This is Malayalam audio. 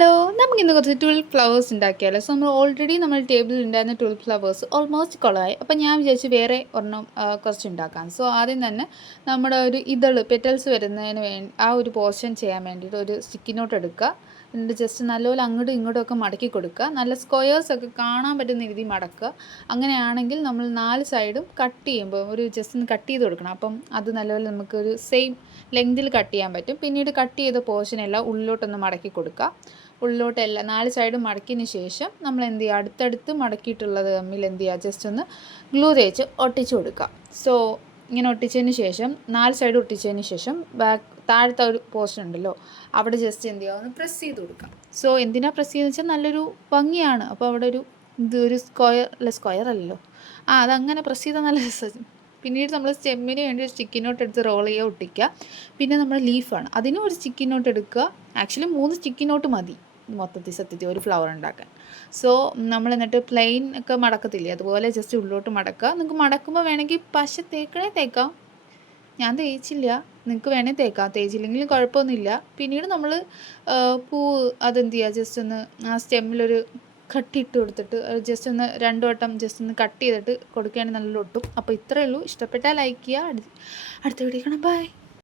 ഹലോ, നമുക്കിന്ന് കുറച്ച് ട്യൂലിപ്പ് ഫ്ലവേഴ്സ് ഉണ്ടാക്കിയാലോ. സോ നമ്മൾ ടേബിളിൽ ഉണ്ടായിരുന്ന ട്യൂലിപ്പ് ഫ്ലവേഴ്സ് ഓൾമോസ്റ്റ് കുളമായി. അപ്പോൾ ഞാൻ വിചാരിച്ചു വേറെ ഒരെണ്ണം കുറച്ച് ഉണ്ടാക്കാം. സോ ആദ്യം തന്നെ നമ്മുടെ ഒരു പെറ്റൽസ് വരുന്നതിന് വേണ്ടി ആ ഒരു പോർഷൻ ചെയ്യാൻ വേണ്ടിയിട്ട് ഒരു സ്റ്റിക്കി നോട്ട് എടുക്കുക. എന്നിട്ട് ജസ്റ്റ് നല്ലപോലെ അങ്ങോട്ടും ഇങ്ങോട്ടും ഒക്കെ മടക്കി കൊടുക്കുക. നല്ല സ്ക്വയേഴ്സൊക്കെ കാണാൻ പറ്റുന്ന രീതിയിൽ മടക്കുക. അങ്ങനെയാണെങ്കിൽ നമ്മൾ 4 സൈഡും കട്ട് ചെയ്യുമ്പോൾ ഒരു ജസ്റ്റ് ഒന്ന് കട്ട് ചെയ്ത് കൊടുക്കണം. അപ്പം അത് നല്ലപോലെ നമുക്കൊരു സെയിം ലെങ്തിൽ കട്ട് ചെയ്യാൻ പറ്റും. പിന്നീട് കട്ട് ചെയ്ത പോർഷനെല്ലാം ഉള്ളിലോട്ടൊന്ന് മടക്കി കൊടുക്കുക. ഉള്ളിലോട്ടെല്ലാം 4 സൈഡും മടക്കിയതിന് ശേഷം നമ്മൾ എന്ത് ചെയ്യുക, അടുത്തടുത്ത് മടക്കിയിട്ടുള്ളത് തമ്മിൽ എന്ത് ചെയ്യുക, ജസ്റ്റ് ഒന്ന് ഗ്ലൂ തേച്ച് ഒട്ടിച്ച് കൊടുക്കുക. സോ ഇങ്ങനെ ഒട്ടിച്ചതിന് ശേഷം 4 സൈഡ് ഒട്ടിച്ചതിന് ശേഷം താഴത്തെ ഒരു പോർഷൻ ഉണ്ടല്ലോ, അവിടെ ജസ്റ്റ് എന്ത് ചെയ്യുക, ഒന്ന് പ്രസ് ചെയ്ത് കൊടുക്കുക. സോ എന്തിനാണ് പ്രസ് ചെയ്യുന്നത് വെച്ചാൽ നല്ലൊരു ഭംഗിയാണ്. അപ്പോൾ അവിടെ ഒരു സ്ക്വയർ അല്ലല്ലോ, അതങ്ങനെ പ്രസ് ചെയ്താൽ നല്ല രസം. പിന്നീട് നമ്മൾ സ്റ്റെമ്മിന് വേണ്ടി ഒരു സ്റ്റിക്കി നോട്ട് എടുത്ത് റോൾ ചെയ്യുക, ഒട്ടിക്കുക. പിന്നെ നമ്മൾ ലീഫാണ്, അതിനും ഒരു സ്റ്റിക്കി നോട്ട് എടുക്കുക. ആക്ച്വലി 3 സ്റ്റിക്കി നോട്ട് മതി സത്യത്തിൽ ഒരു ഫ്ലവർ ഉണ്ടാക്കാൻ. സോ നമ്മൾ എന്നിട്ട് പ്ലെയിൻ ഒക്കെ മടക്കത്തില്ലേ, അതുപോലെ ജസ്റ്റ് ഉള്ളിലോട്ട് മടക്കുക. നിങ്ങൾക്ക് മടക്കുമ്പോൾ വേണമെങ്കിൽ പശ തേക്കാം. ഞാൻ തേച്ചില്ല, നിങ്ങൾക്ക് വേണേൽ തേക്കാം, തേച്ചില്ലെങ്കിലും കുഴപ്പമൊന്നുമില്ല. പിന്നീട് നമ്മൾ അതെന്ത് ചെയ്യുക, ജസ്റ്റ് ഒന്ന് ആ സ്റ്റെമ്മിലൊരു കട്ടിയിട്ട് കൊടുത്തിട്ട് ജസ്റ്റ് ഒന്ന് 2 വട്ടം ജസ്റ്റ് ഒന്ന് കട്ട് ചെയ്തിട്ട് കൊടുക്കുകയാണെങ്കിൽ നല്ല ഒട്ടും. അപ്പോൾ ഇത്രയേ ഉള്ളൂ. ഇഷ്ടപ്പെട്ടാൽ ലൈക്ക് ചെയ്യുക. അടുത്ത വീഡിയോ കാണാം. ബൈ.